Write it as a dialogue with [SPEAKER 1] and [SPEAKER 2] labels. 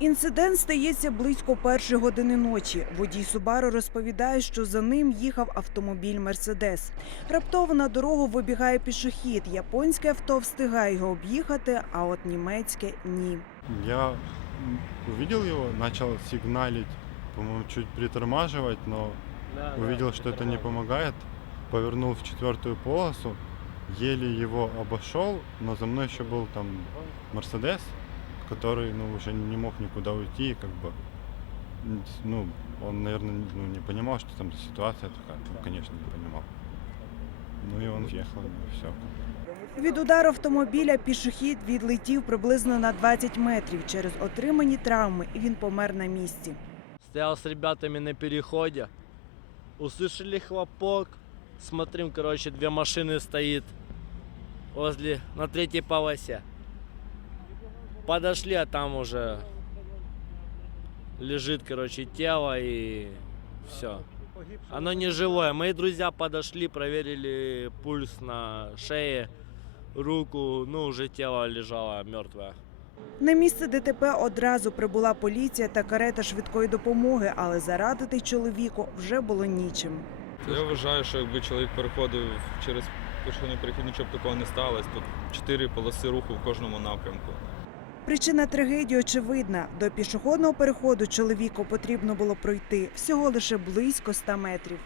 [SPEAKER 1] Інцидент стається близько першої години ночі. Водій Субару розповідає, що за ним їхав автомобіль Мерседес. Раптово на дорогу вибігає пішохід. Японське авто встигає його об'їхати, а от німецьке ні.
[SPEAKER 2] Я увидел его, начал сигналить, по-моему, чуть притормаживать, но увидел, что это не помогает. Повернул в четвертую полосу, еле его обошел, но за мной еще был там Мерседес, который ну, уже не мог никуда уйти, как бы. м, Ну, он, наверное, ну, не понимал, что там ситуация такая. Ну, конечно, не понимал. Ну и он въехал, и все.
[SPEAKER 1] Від удару автомобіля пішохід відлетів приблизно на 20 метрів. Через отримані травми і він помер на місці.
[SPEAKER 3] Стоял с ребятами на переходе. Услышали хлопок. Смотрим, короче, две машины стоит возле, на третьей полосе. Подошли, а там уже лежит, короче, тело и все. Оно не живое. Мои друзья подошли, проверили пульс на шее, руку, ну уже тело лежало мертвое.
[SPEAKER 1] На місце ДТП одразу прибула поліція та карета швидкої допомоги, але зарадити чоловіку вже було нічим.
[SPEAKER 4] Я вважаю, що якби чоловік переходив через пішохідний перехід, нічого б такого не сталося. Тут чотири полоси руху в кожному напрямку.
[SPEAKER 1] Причина трагедії очевидна. До пішохідного переходу чоловіку потрібно було пройти всього лише близько 100 метрів.